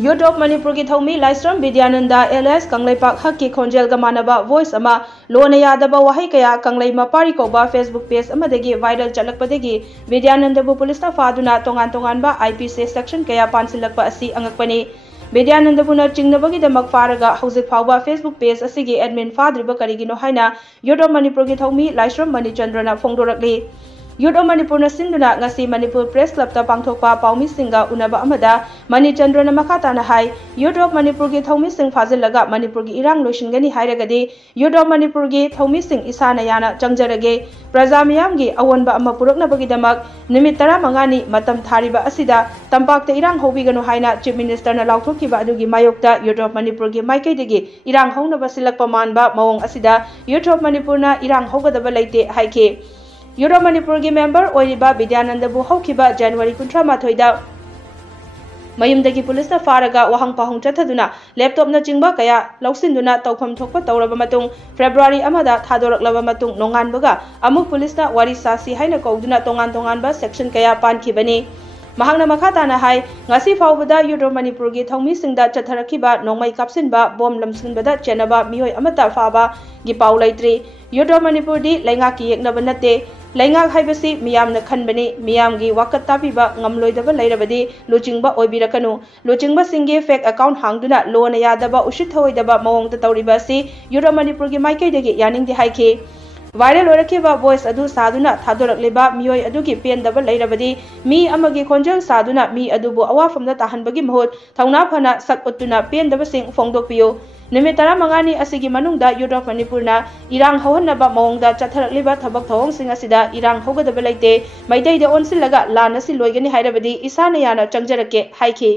youth of Manipur की थौमी Laishram विद्यानंदा LS Kangleipak हक की खोंजेल का मानबा वॉइस अमा लोन यादबा वहाई कया कंगले मपारी कोबा फेसबुक पेज अमदगी वायरल चलकपदगी विद्यानंदबु पुलिसना फादुना तोंगान तोंगानबा आईपीसी सेक्शन कया पानसिलकपा असि अंगकपनी विद्यानंदबुना चिंगनबगीदमक फारगा हौजिक फाउबा फेसबुक पेज असिगी एडमिन फाद्रिबा करिगिनो हाइना यूथ ऑफ मणिपुर की थौमी लाइस्रम मणिचंद्रना फोंदोरकली यूथ ऑफ मणिपुर सिंधुना ngasi मणिपुर प्रेस क्लब ता पांगथोकपा पाउमीसिंगा उनबा अमदा मणिचंद्रना मखाताना हाई यूथ ऑफ मणिपुर की थौमीसिंग फाजिलगा मणिपुर की इरांग लोइसिनगनी हाइरगदी यूथ ऑफ मणिपुर की थौमीसिंग इसाना याना चंगजरगे प्रजा मियामगी अवनबा अमा पुरकनबगीदमक निमित 15 मतम थारिबा असिदा तंपाकते इरांग होबिगनो हाइना चीफ मिनिस्टर ना लाउथोकिबा अदुगी मायोक्ता यूथ ऑफ मणिपुर की माइकैदगी इरांग होनबा सिलकपा मानबा मवोंग असिदा यूथ ऑफ मणिपुर ना इरांग होगदबा लेते हाइके यूथ ऑफ मणिपुर की मेंबर ओइबा विद्यानंदबु हौखिबा जनवरी 18 मयुमदगी पुलिस फारगा वहां पाहुं चथदुना लैपटॉप न चिंबा कया लौसिंदुना तौफम थोकपा तौरबा मतुंग फेब्रुआरी अमदा थादोरकलबा मतुंग नोंगानबगा अमुक पुलिस ना वारी सासी हाइना कौदुना तोंगान तोंगानबा सेक्शन कया पानखिबनी महांगना मखाताना हाई ngasi फाउबदा यूथ ऑफ मणिपुर की थौमीसिंगदा चथरखिबा नोंमै कापसिनबा बॉम लमसिनबदा चेनबा मियोय अमता फाबा गी पाउ लैत्रि यूथ ऑफ मणिपुर दी लैंगा की एकनबा नते लैंगा हाइबसी मियामना खनबनी मियामगी वाकत ताबीबा ngamloidaba lairabadi luchingba oibirакanu luchingba singe fake account hangduna loan yadaba ushit thoidaba mawong ta tawriba si youth of Manipur की माइकैदगी यानिंगदि हाइखे वायरल ओरखिबा वॉइस अदु सादुना थादोरकलेबा मियोय अदुगी पेनदबा लैरबदी मी अमगी खोंजल सादुना मी अदुबु अवाफमदा ताहनबगी महुत थौना फना सक उत्तुना पेनदबा सिंग फोंगदोकपियो निमित 15 असिगी मनुंगदा यूथ ऑफ मणिपुरना इरांग होहनबा मवोंगदा चथरकलिबा थबक थवोंगसिंग असिदा इरांग होगदबा लैते मैदैदा ओनसिलगा लान असि लोइगनि हाइरबदी इसाना याना चंगजरके हाइखि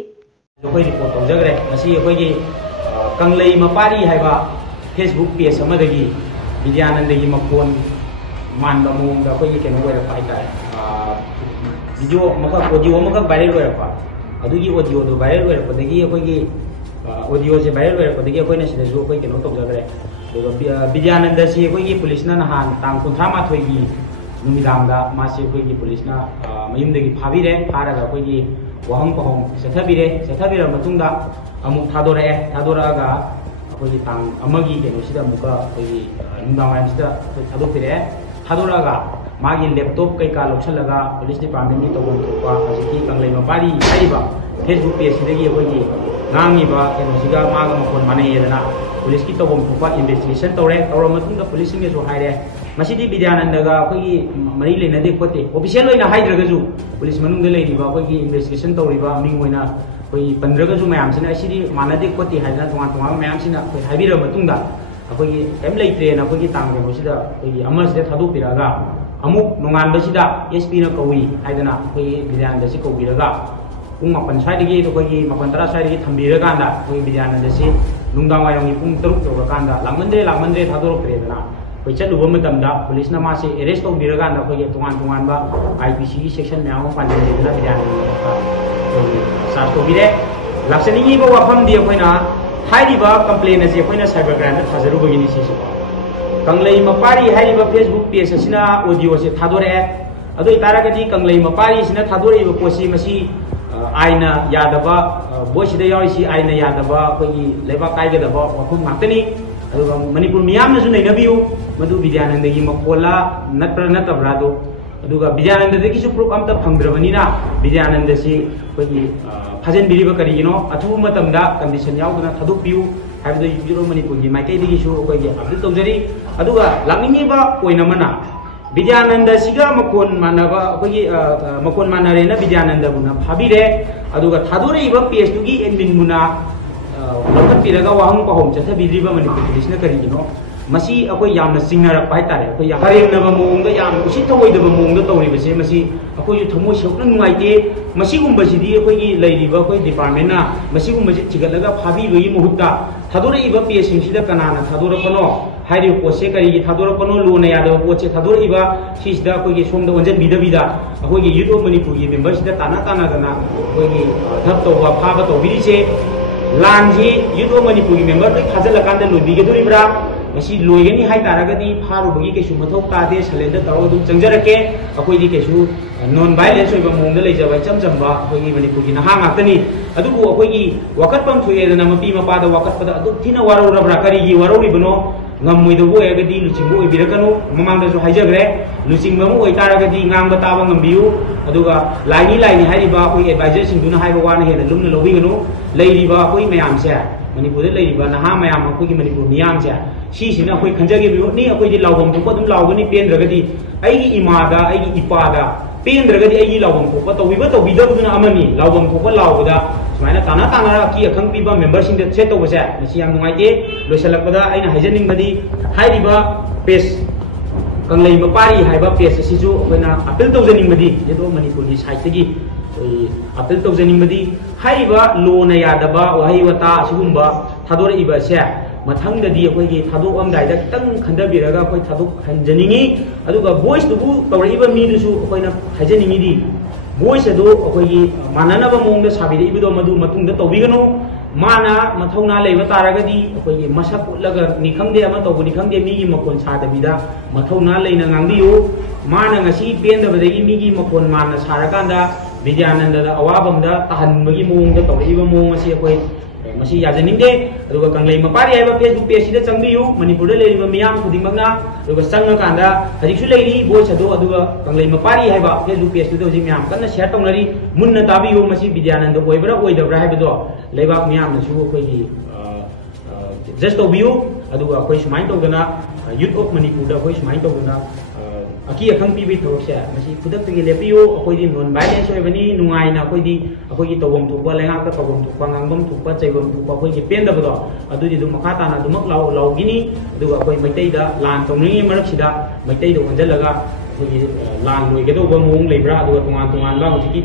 लोखै रिपोर्ट तौजगरे मसी अखोइगी कंगलै मपारी हाइबा फेसबुक पेज अमदगी विद्यानंदगी मखोन मानबा मवोंगदा अखोइगी केनो ओइरपा हाइताय वीडियो मखक ऑडियो मखक वायरल ओइरपा अदुगी ऑडियो दो viral ओइरपदगी अखोइगी audio से viral ओइरपदगी अखोइना सिदसु अखोइ केनो तौजगरे विद्यानंद से अखोइगी पुलिसना नहान तांग 38 गी नुमिदांगदा मासे अखोइगी पुलिसना मयुमदगी फाबिरे फारगा अखोइगी वहंग पहंग सेथाबिरे मतुंगदा अमुक थादोरगा अखोइगी तांग अमगी केनोसिदा मुका अखोइगी नुंदावायमसिदा थादोपिरे थादोरगा मागी लैपटॉप कैका लौसलगा पुलिस डिपार्टमेंट की तौबम थोपा हजिकी कंगलै मपारी हाइबा फेसबुक पेज सिदगी अखोइगी गांगीबा केनोसिगा मागा मखोन मानैयेदना पुलिस की तौबम थोपा इन्वेस्टिगेशन तौरे मतुंगदा पुलिस सिंगेसु हाइरे मसीदी विद्यानंदगा अखोइगी मरी लेनदे खोते ऑफिशियल ओइना हाइद्रगजु पुलिस मनुंगदा लेरिबा अखोइगी इन्वेस्टिगेशन तौरिबा मिंग ओइना अखोइ पंद्रगजु मयामसिना असिदी मानदे खोते हाइना तोंगान मयामसिना अखोइ हाइबिरा मतुंगदा अखोइगी एम लेत्रेना अखोइगी तांग केनोसिदा अखोइगी अमसिदा थादोपिरागा अमुक नोंगानबसिदा एसपी ना कौई हाइदना अखोइगी विद्यानंदसि कौबिरागा पुंग 9 स्वाइदगी अखोइगी 10 स्वाइदगी थंबिरागांदा अखोइगी विद्यानंदसि नुंदावायरंगी पुंग 3 तौरकांदा लामंद्रे थादोरक्रेदना अखोइ चलुबा मतमदा पुलिसना मासे अरेस्ट तौबिरागांदा अखोइगी तोंगान आईपीसी सेक्शन म्याम पानजेदना विद्यानंदना सार्च तौबिरे लाक्सनिंगीबा वाफमदि अखोइना हाइरिबा कंप्लेन असे अखोइना साइबर क्राइम दा थाजरुबगिनि सिसु कंगलै मपारी हाइरिबा फेसबुक पेज असिना ऑडियो से थादोरे अदो इतारागदी कंगलै मपारी सिना थादोरेबा पोसी मसी आइना यादबा बोइसिदा याइसी आइना यादबा अखोइगी लेबा काइगदबा वफम माक्तनी अदुगा मणिपुर मियामनसु नैनबियु मदु विद्यानंदगी मखोला नतब्रादो अदुगा विद्यानंददगिसु प्रूफ अमता फंगद्रबनिना विद्यानंदसि अखोइगी फाजनबिरिबा करिगिनो अथुबा मतमदा कंडीशन याउदना थादोपियु हाइबदो यूरो मणिपुरगी माइकैदगिसु अखोइगी अपडेट तौजरी अदुगा लांगिबा ओइनमना विद्यानंदसिगा मखोन मानबा अखोइगी मखोन मानरेना विद्यानंदबुना फाबिरे अदुगा थादोरेइबा पेजतुगी एडमिन मुना लखनपिरगा वाहंग पहम चथबिद्रिबा मणिपुर पुलिसना करिगिनो मसी अखोइ यामना सिंगनरप हाइतारे अखोइ याम हरेमनबा मोंगदा याम उसित थवैदबा मोंगदा तौरिबसे मसी अखोइ थमोइ सोकना नुंगाइते मसीगुम्बसिदी अखोइगी लैरिबा अखोइ डिपार्टमेंटना मसीगुम्बसि थिगलगा फाबिबगी मुहुत्ता थादोरेइबा पेजसिंगसिदा कनाना थादोरकनो हाइरिबा पोसे करिगी थादोरकनो लोन यादबा पोचे थादोरेइबा सिसिदा अखोइगी सोमदा वंजनबिदबिदा अखोइगी यूथ ऑफ मणिपुरगी मेंबरसिदा तानादना अखोइगी थप तौबा फाबा तौबिरिसे लानजी यूथ ऑफ मणिपुरगी मेंबर तै फाजलकांदा लोइबिगदोरिब्रा मसी लोइगनी हाइतारगदी फारुबगी केसु मथौ तादे सलेंदा तरो चंजरके अखोइदी केसु non violence oiba mong da leijaba cham chamba khoi manipur gi naha ngakani adubu akhoi gi wakat pam thuye na mapi mapa da wakat pada adu thina waro rabra kari gi waro libno ngamui do boy ga di luchingbo ibirakanu mamang da su haijagre luchingba mu oi tara ga di ngang ba taba ngambiu aduga laini haiba akhoi advisor sing duna haiba wana he na lumna lobi ganu leiriba akhoi mayam se manipur da leiriba naha mayam akhoi gi manipur miyam se si sina akhoi khanjage bi ni akhoi di lawbam ko dum lawgani pen ragadi ai imada ai ipada पेंद्रगदी आई लावम को तौबीब तौबीदबदुना अमनी लावम को लावदा सुमाइना ताना की अखंग पीबा member सिंग set तौबसे मसी याम नुंगाइते लोइसलकपदा आइना हाइजनिंगबदी हाइरिबा page Kanglei मपारी हाइबा page सिजु अखोइना appeal तौजनिंगबदी जेदो Manipuri साइटगी appeal तौजनिंगबदी हाइरिबा लोना यादबा वहाई वता सिगुंबा थादोरइबा से मथंगददी अखोइगी थादोकअमदाइदा खितंग खंदबिरगा अखोइ थादोक हंजनिंगी अदुगा वॉइस दुबु तौरइबा मीदुसु अखोइना हाइजनिंगिदी वॉइस अदो अखोइगी माननबा मोंगदा साबिरइबदो मदु मतुंगदा तौबिगनो माना मथौना लेबा तारगदी अखोइगी मसक उलगा निखंगदे अमा तौबु निखंगदे मीगी मकोन सादबिदा मथौना लेना nganगदियु माना ngasi पेंदबदगी मीगी मकोन माना सारकांदा विद्यानंददा अवाबमदा तहनबगी मोंगदा तौरइबा मोंग असि अखोइ मसी याजनिंगदे अदुगा कंगलई मपारी हाइबा फेसबुक पेज सिदा चंगबियु मणिपुर दा लेरिबा मियाम खुदिंगमगना अदुगा चंगकांदा हजिकसु लेरी वॉइस अदो अदुगा कंगलई मपारी हाइबा फेसबुक पेज सिदा हजिक मियाम कन्ना शेयर तौनरी मुन्ना ताबियु मसी विद्यानंद ओइबरा ओइदबरा हाइबदो लेबाक मियाम नसु अखोइगी जस्ट तौबियु अदुगा अखोइ सुमाइन तौदना यूथ ऑफ मणिपुर दा अखोइ सुमाइन तौदना अकी अखंग पीबी थोरसे मसी खुदक्तगी लेपियो अखोइदी नॉन वायलेंस ओइबनी नुंगाइना अखोइदी अखोइगी तौबम थुपा लेंगाक तौबम थुपा ngangbam थुपा चैबम थुपा अखोइगी पेंदबदो अदुदि दुम मखा ताना दुमक लाउगिनी अदुगा अखोइ मैतैदा लान तौनिंगी मरक्सिदा मैतैदो हंजलगा अखोइगी लान लोइगदोबा मोंग लेब्रा अदुगा तुंगान बा हजिकी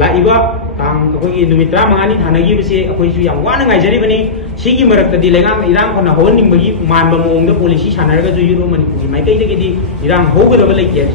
लाइबा तांग अखोइगी नुमित 35 थानगिबसे अखोइसु याम वाना ngaijariबनी सिगी मरक्तदी लेंगाम इरांग खना होनिंबगी मानबा मोंगदा पॉलिसी सानरगा जु यूरो मणिपुरी मैतैदगीदी इरांग होगदबा लेके